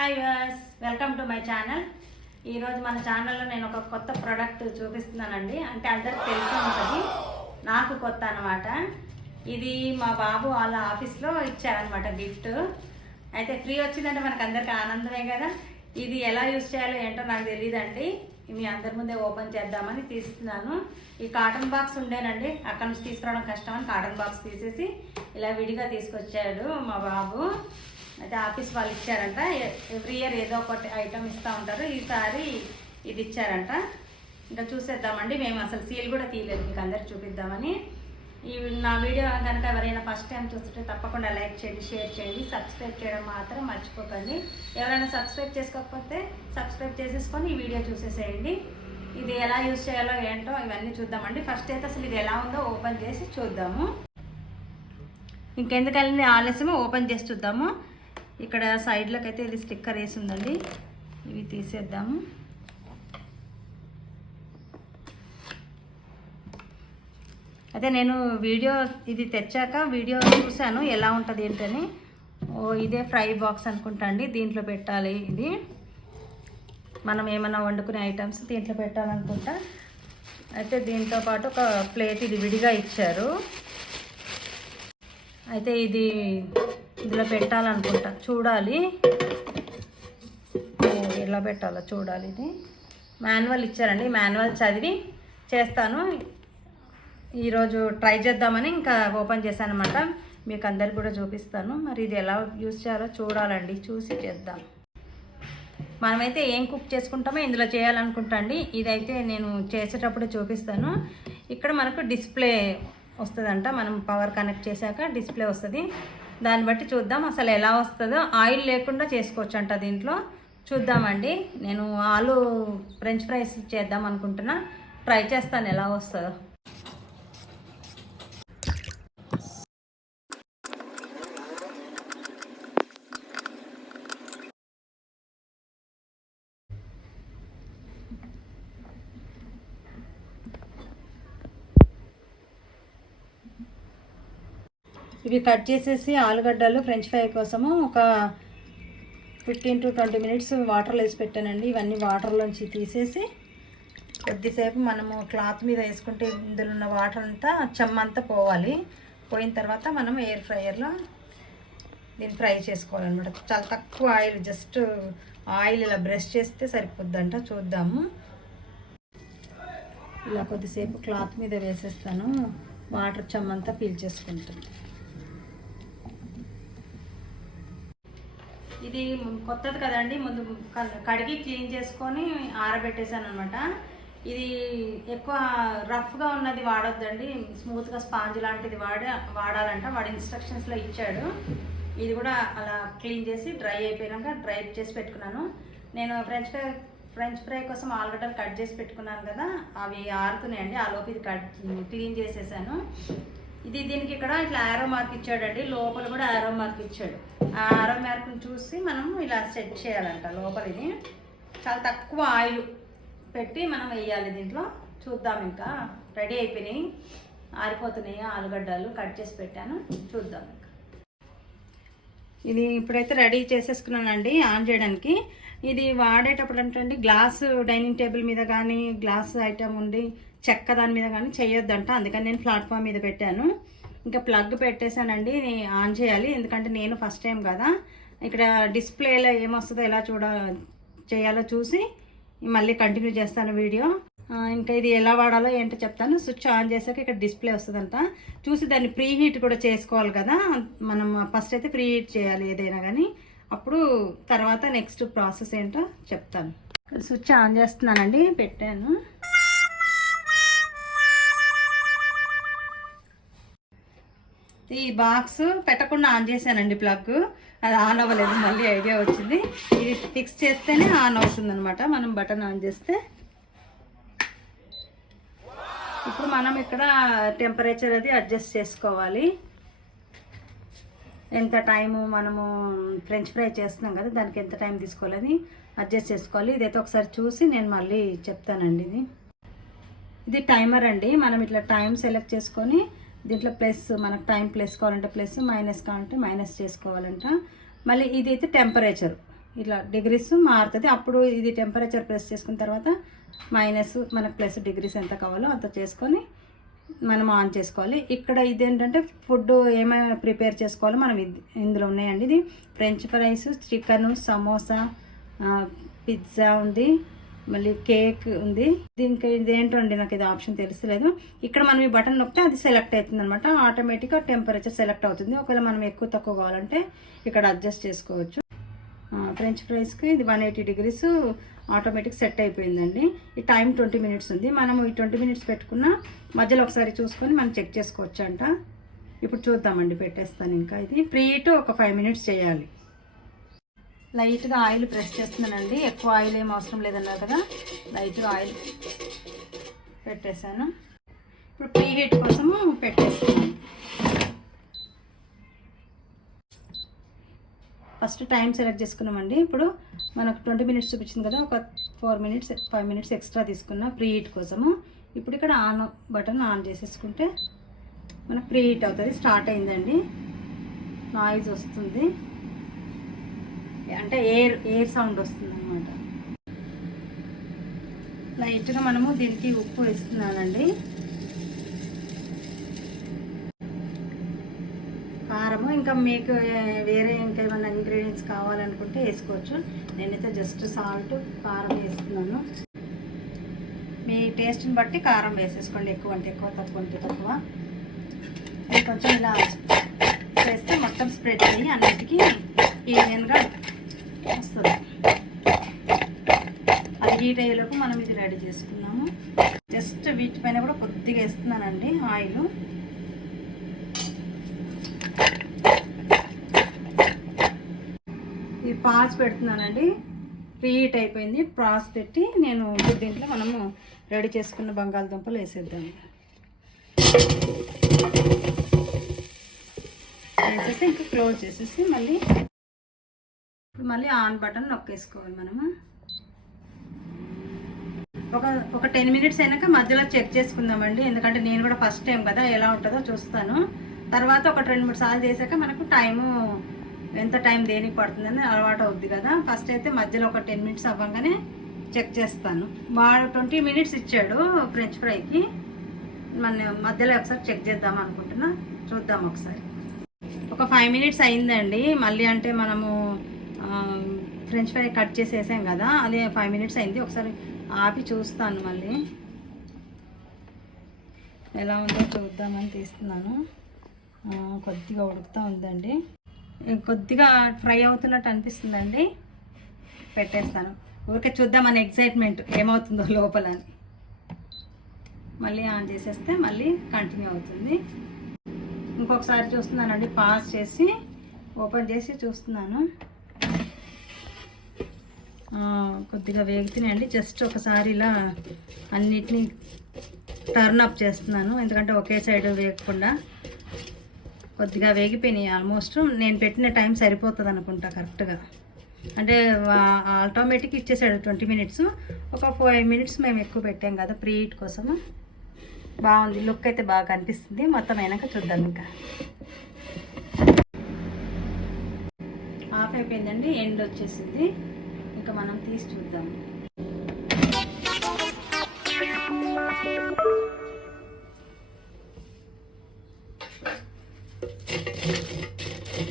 Hi viewers, welcome to my channel. ఈరోజు మన ఛానల్లో నేను ఒక కొత్త ప్రోడక్ట్ చూపిస్తున్నానండి. అంటే అందరికి తెలిసి ఉంటుంది, నాకు కొత్త అనమాట. ఇది మా బాబు వాళ్ళ ఆఫీస్లో ఇచ్చారనమాట గిఫ్ట్. అయితే ఫ్రీ వచ్చిందంటే మనకు అందరికీ ఆనందమే కదా. ఇది ఎలా యూజ్ చేయాలో ఏంటో నాకు తెలియదండి. మీ అందరి ముందే ఓపెన్ చేద్దామని తీస్తున్నాను. ఈ కాటన్ బాక్స్ ఉండేనండి, అక్కడ నుంచి తీసుకురావడం కష్టమని కాటన్ బాక్స్ తీసేసి ఇలా విడిగా తీసుకొచ్చాడు మా బాబు. అయితే ఆఫీస్ వాళ్ళు ఇచ్చారంట. ఎవ్రీ ఇయర్ ఏదో ఒకటి ఐటమ్ ఇస్తూ ఉంటారు. ఈసారి ఇది ఇచ్చారంట. ఇంకా చూసేద్దామండి. మేము అసలు సీల్ కూడా తీయలేదు, మీకు అందరికి చూపిద్దామని. ఈ నా వీడియో కనుక ఎవరైనా ఫస్ట్ టైం చూస్తుంటే తప్పకుండా లైక్ చేయండి, షేర్ చేయండి, సబ్స్క్రైబ్ చేయడం మాత్రం మర్చిపోకండి. ఎవరైనా సబ్స్క్రైబ్ చేసుకోకపోతే సబ్స్క్రైబ్ చేసేసుకొని ఈ వీడియో చూసేసేయండి. ఇది ఎలా యూజ్ చేయాలో ఏంటో ఇవన్నీ చూద్దామండి. ఫస్ట్ అయితే అసలు ఇది ఎలా ఉందో ఓపెన్ చేసి చూద్దాము. ఇంకెందుకని ఆలస్యమో ఓపెన్ చేసి చూద్దాము. ఇక్కడ సైడ్లోకి అయితే ఇది స్టిక్కర్ వేసి ఉందండి, ఇవి తీసేద్దాము. అయితే నేను వీడియో ఇది తెచ్చాక వీడియో చూశాను ఎలా ఉంటుంది ఏంటని. ఇదే ఫ్రై బాక్స్ అనుకుంటా అండి, దీంట్లో పెట్టాలి. ఇది మనం ఏమైనా వండుకునే ఐటమ్స్ దీంట్లో పెట్టాలనుకుంటా. అయితే దీంతో పాటు ఒక ప్లేట్ ఇది విడిగా ఇచ్చారు. అయితే ఇది ఇందులో పెట్టాలనుకుంటా, చూడాలి ఎలా పెట్టాలో చూడాలి. ఇది మాన్యువల్ ఇచ్చారండి, మాన్యువల్ చదివి చేస్తాను. ఈరోజు ట్రై చేద్దామని ఇంకా ఓపెన్ చేశాను అనమాట. మీకు అందరికి కూడా చూపిస్తాను. మరి ఇది ఎలా యూజ్ చేయాలో చూడాలండి, చూసి చేద్దాం. మనమైతే ఏం కుక్ చేసుకుంటామో ఇందులో చేయాలనుకుంటా అండి. ఇదైతే నేను చేసేటప్పుడు చూపిస్తాను. ఇక్కడ మనకు డిస్ప్లే వస్తుందంట, మనం పవర్ కనెక్ట్ చేశాక డిస్ప్లే వస్తుంది. దాన్ని బట్టి చూద్దాం అసలు ఎలా వస్తుందో. ఆయిల్ లేకుండా చేసుకోవచ్చు అంట దీంట్లో. చూద్దామండి. నేను ఆలు ఫ్రెంచ్ ఫ్రైస్ చేద్దాం అనుకుంటున్నా, ట్రై చేస్తాను ఎలా వస్తుందో. ఇవి కట్ చేసేసి ఆలుగడ్డలు ఫ్రెంచ్ ఫ్రై కోసము ఒక 15 to 20 మినిట్స్ వాటర్లో వేసి పెట్టానండి. ఇవన్నీ వాటర్లోంచి తీసేసి కొద్దిసేపు మనము క్లాత్ మీద వేసుకుంటే ఇందులో ఉన్న వాటర్ అంతా చెమ్మంతా పోవాలి. పోయిన తర్వాత మనం ఎయిర్ ఫ్రైయర్లో దీన్ని ఫ్రై చేసుకోవాలన్నమాట. చాలా తక్కువ ఆయిల్, జస్ట్ ఆయిల్ ఇలా బ్రష్ చేస్తే సరిపోద్దంట. చూద్దాము. ఇలా కొద్దిసేపు క్లాత్ మీద వేసేస్తాను, వాటర్ చెమ్మంతా పీల్చేసుకుంటుంది. ఇది కొత్తది కదండి, ముందు కడిగి క్లీన్ చేసుకొని ఆరబెట్టేసాను అనమాట. ఇది ఎక్కువ రఫ్గా ఉన్నది వాడొద్దండి, స్మూత్గా స్పాంజ్ లాంటిది వాడాలంట. వాడు ఇన్స్ట్రక్షన్స్లో ఇచ్చాడు. ఇది కూడా అలా క్లీన్ చేసి డ్రై అయిపోయాక డ్రై చేసి పెట్టుకున్నాను. నేను ఫ్రెంచ్ ఫ్రై కోసం ఆలుగడ్డలు కట్ చేసి పెట్టుకున్నాను కదా, అవి ఆరుతున్నాయండి. ఆ లోపు ఇది క్లీన్ చేసేసాను. దీనికి ఇక్కడ ఇట్లా ఆరో మార్క్ ఇచ్చాడండి, లోపల కూడా ఆరో మార్క్ ఇచ్చాడు. ఆ ఆరో మార్క్ని చూసి మనం ఇలా సెట్ చేయాలంట లోపల. ఇది చాలా తక్కువ ఆయిల్ పెట్టి మనం వేయాలి దీంట్లో. చూద్దాం. ఇంకా రెడీ అయిపోయినాయి, ఆరిపోతున్నాయి ఆలుగడ్డలు, కట్ చేసి పెట్టాను. చూద్దాం. ఇంకా ఇది ఇప్పుడైతే రెడీ చేసేసుకున్నానండి ఆన్ చేయడానికి. ఇది వాడేటప్పుడు అంటే గ్లాస్ డైనింగ్ టేబుల్ మీద కానీ, గ్లాస్ ఐటమ్ ఉండి చెక్క దాని మీద కానీ చేయొద్దంట. అందుకని నేను ప్లాట్ఫామ్ మీద పెట్టాను. ఇంకా ప్లగ్ పెట్టేశానండి, ఆన్ చేయాలి. ఎందుకంటే నేను ఫస్ట్ టైం కదా. ఇక్కడ డిస్ప్లేలో ఏమొస్తుందో ఎలా చేయాలో చూసి మళ్ళీ కంటిన్యూ చేస్తాను వీడియో. ఇంకా ఇది ఎలా వాడాలో ఏంటో చెప్తాను. స్విచ్ ఆన్ చేశాక ఇక్కడ డిస్ప్లే వస్తుందంట. చూసి దాన్ని ప్రీ హీట్ కూడా చేసుకోవాలి కదా. మనం ఫస్ట్ అయితే ప్రీ హీట్ చేయాలి ఏదైనా కానీ, అప్పుడు తర్వాత నెక్స్ట్ ప్రాసెస్ ఏంటో చెప్తాను. స్విచ్ ఆన్ చేస్తున్నానండి, పెట్టాను. ఈ బాక్స్ పెట్టకుండా ఆన్ చేశానండి ప్లగ్. అది ఆన్ అవ్వలేదు, మళ్ళీ ఐడియా వచ్చింది. ఇది ఫిక్స్ చేస్తేనే ఆన్ అవుతుంది అనమాట, మనం బటన్ ఆన్ చేస్తే. ఇప్పుడు మనం ఇక్కడ టెంపరేచర్ అది అడ్జస్ట్ చేసుకోవాలి. ఎంత టైము మనము ఫ్రెంచ్ ఫ్రై చేస్తున్నాం కదా, దానికి ఎంత టైం తీసుకోవాలని అడ్జస్ట్ చేసుకోవాలి. ఇదైతే ఒకసారి చూసి నేను మళ్ళీ చెప్తానండి. ఇది టైమర్ అండి. మనం ఇట్లా టైం సెలెక్ట్ చేసుకొని దీంట్లో ప్లస్, మనకు టైం ప్లస్ కావాలంటే ప్లస్, మైనస్ కావాలంటే మైనస్ చేసుకోవాలంట. మళ్ళీ ఇది అయితే టెంపరేచర్, ఇట్లా డిగ్రీస్ మారుతుంది. అప్పుడు ఇది టెంపరేచర్ ప్రెస్ చేసుకున్న తర్వాత మైనస్ మనకు ప్లస్ డిగ్రీస్ ఎంత కావాలో అంత చేసుకొని మనం ఆన్ చేసుకోవాలి. ఇక్కడ ఇదేంటంటే ఫుడ్ ఏమైనా ప్రిపేర్ చేసుకోవాలో మనం ఇందులో ఉన్నాయండి. ఇది French fries, chicken, samosa, pizza ఉంది, మళ్ళీ కేక్ ఉంది. ఇంకా ఇదేంటండి నాకు ఇది ఆప్షన్ తెలుస్తలేదు. ఇక్కడ మనం ఈ బటన్ నొక్కితే అది సెలెక్ట్ అవుతుంది అనమాట. ఆటోమేటిక్గా టెంపరేచర్ సెలెక్ట్ అవుతుంది. ఒకవేళ మనం ఎక్కువ తక్కువ కావాలంటే ఇక్కడ అడ్జస్ట్ చేసుకోవచ్చు. ఫ్రెంచ్ ఫ్రైస్కి ఇది 180 డిగ్రీస్ ఆటోమేటిక్ సెట్ అయిపోయిందండి. ఈ టైం 20 మినిట్స్ ఉంది. మనము ఈ 20 మినిట్స్ పెట్టుకున్న మధ్యలో ఒకసారి చూసుకొని మనం చెక్ చేసుకోవచ్చు అంట. ఇప్పుడు చూద్దామండి, పెట్టేస్తాను. ఇంకా ఇది ప్రీ హీట్ ఒక 5 మినిట్స్ చేయాలి. లైట్గా ఆయిల్ ప్రెస్ చేస్తున్నానండి. ఎక్కువ ఆయిల్ ఏం అవసరం లేదన్నారు కదా, లైట్గా ఆయిల్ పెట్టేశాను. ఇప్పుడు ప్రీ హీట్ కోసము పెట్టేస్తాను. ఫస్ట్ టైం సెలెక్ట్ చేసుకున్నామండి. ఇప్పుడు మనకు 20 మినిట్స్ చూపించింది కదా, ఒక 5 మినిట్స్ ఎక్స్ట్రా తీసుకున్నా ప్రీ హీట్ కోసము. ఇప్పుడు ఇక్కడ ఆన్ బటన్ ఆన్ చేసేసుకుంటే మనకు ప్రీ హీట్ అవుతుంది. స్టార్ట్ అయిందండి. నాయిస్ వస్తుంది, అంటే ఎయిర్ సౌండ్ వస్తుంది అన్నమాట. లైట్గా మనము దీనికి ఉప్పు వేస్తున్నానండి, కారము. ఇంకా మీకు వేరే ఇంకేమైనా ఇంగ్రీడియంట్స్ కావాలనుకుంటే వేసుకోవచ్చు. నేనైతే జస్ట్ సాల్ట్, కారం వేస్తున్నాను. మీ టేస్ట్ని బట్టి కారం వేసేసుకోండి. ఎక్కువ అంటే ఎక్కువ, తక్కువ అంటే తక్కువ. కొంచెం ఇలా వేస్తే మొత్తం స్ప్రెడ్ అయ్యి అన్నిటికీ ఈవెన్గా వస్తుంది. అది హీట్ అయ్యేలోపు మనం ఇది రెడీ చేసుకున్నాము. జస్ట్ వీటిపైన కూడా కొద్దిగా వేస్తున్నానండి ఆయిల్. ఇది పాస్ పెడుతున్నానండి. హీట్ అయిపోయింది. పాస్ పెట్టి నేను దీంట్లో మనము రెడీ చేసుకున్న బంగాళదుంపలు వేసేద్దాము. వేసేసి ఇంకా క్లోజ్ చేసేసి మళ్ళీ ఆన్ బటన్ నొక్కేసుకోవాలి మనము. ఒక 10 మినిట్స్ అయినాక మధ్యలో చెక్ చేసుకుందామండి. ఎందుకంటే నేను కూడా ఫస్ట్ టైం కదా, ఎలా ఉంటుందో చూస్తాను. తర్వాత ఒక 2-3 సార్లు చేశాక మనకు టైము ఎంత టైం దేనికి పడుతుందని అలవాటు అవుద్ది కదా. ఫస్ట్ అయితే మధ్యలో ఒక 10 మినిట్స్ అవ్వగానే చెక్ చేస్తాను. వాడు 20 మినిట్స్ ఇచ్చాడు ఫ్రెంచ్ ఫ్రైకి. మన మధ్యలో ఒకసారి చెక్ చేద్దాం అనుకుంటున్నా. చూద్దాం ఒకసారి. ఒక 5 మినిట్స్ అయిందండి. మళ్ళీ అంటే మనము ఫ్రెంచ్ ఫ్రై కట్ చేసి వేసాం కదా, అదే 5 మినిట్స్ అయింది. ఒకసారి ఆపి చూస్తాను మళ్ళీ ఎలా ఉందో చూద్దామని తీస్తున్నాను. కొద్దిగా ఉడుకుతూ ఉందండి. కొద్దిగా ఫ్రై అవుతున్నట్టు అనిపిస్తుందండి. పెట్టేస్తాను. ఊరికే చూద్దామని ఎక్సైట్మెంట్ ఏమవుతుందో లోపల అని. మళ్ళీ ఆన్ చేసేస్తే మళ్ళీ కంటిన్యూ అవుతుంది. ఇంకొకసారి చూస్తున్నానండి, పాజ్ చేసి ఓపెన్ చేసి చూస్తున్నాను. కొద్దిగా వేగుతున్నాయండి. జస్ట్ ఒకసారి ఇలా అన్నిటినీ టర్న్ అప్ చేస్తున్నాను, ఎందుకంటే ఒకే సైడ్ వేగకుండా. కొద్దిగా వేగిపోయినాయి ఆల్మోస్ట్. నేను పెట్టిన టైం సరిపోతుంది అనుకుంటా కరెక్ట్గా. అంటే ఆటోమేటిక్ ఇచ్చేసాడు 20 మినిట్స్. ఒక 5 మినిట్స్ మేము ఎక్కువ పెట్టాం కదా ప్రీ హీట్ కోసము. బాగుంది, లుక్ అయితే బాగా కనిపిస్తుంది. మొత్తం అయినాక చూద్దాం. ఇంకా ఆఫ్ అయిపోయిందండి, ఎండ్ వచ్చేసింది. ఇంకా మనం తీసి చూద్దాం.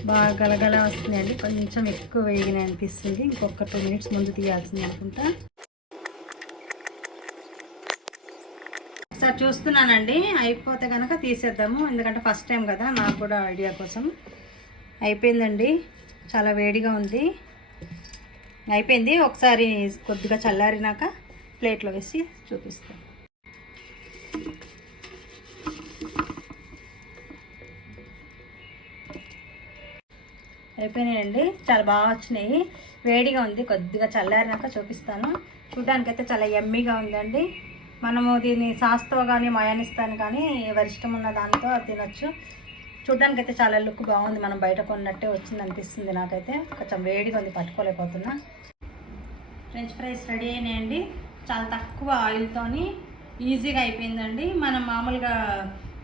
బాగా గలగల వస్తున్నాయండి. కొంచెం ఎక్కువ వేగినాయి అనిపిస్తుంది. ఇంకొక 2 మినిట్స్ ముందు తీయాల్సింది అనుకుంటా. ఒకసారి చూస్తున్నానండి, అయిపోతే కనుక తీసేద్దాము. ఎందుకంటే ఫస్ట్ టైం కదా, నాకు కూడా ఐడియా కోసం. అయిపోయిందండి, చాలా వేడిగా ఉంది. అయిపోయింది. ఒకసారి కొద్దిగా చల్లారినాక ప్లేట్లో వేసి చూపిస్తాను. అయిపోయినాయండి, చాలా బాగా వచ్చినాయి. వేడిగా ఉంది, కొద్దిగా చల్లారినాక చూపిస్తాను. చూడడానికైతే చాలా యమ్మీగా ఉందండి. మనము దీన్ని సాస్తో కానీ మయోనీస్తో కానీ ఎవరి ఇష్టం ఉన్న దాంతో తినొచ్చు. చూడడానికైతే చాలా లుక్ బాగుంది. మనం బయట కొన్నట్టే వచ్చింది అనిపిస్తుంది నాకైతే. కొంచెం వేడిగా ఉంది, పట్టుకోలేకపోతున్నా. ఫ్రెంచ్ ఫ్రైస్ రెడీ అయినాయండి. చాలా తక్కువ ఆయిల్తోని ఈజీగా అయిపోయిందండి. మనం మామూలుగా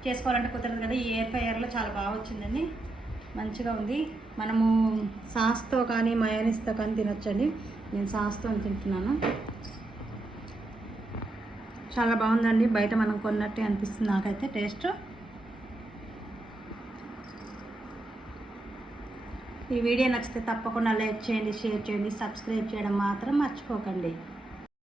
చేసుకోవాలంటే కుదరదు కదా, ఈ ఎయిర్ ఫ్రైయర్లో చాలా బాగా వచ్చిందండి. మంచిగా ఉంది. మనము సాస్తో కానీ మయోనీస్తో కానీ తినొచ్చండి. నేను సాస్తో తింటున్నాను. చాలా బాగుందండి. బయట మనం కొన్నట్టే అనిపిస్తుంది నాకైతే టేస్ట్. ఈ వీడియో నచ్చితే తప్పకుండా లైక్ చేయండి, షేర్ చేయండి, సబ్స్క్రైబ్ చేయడం మాత్రం మర్చిపోకండి.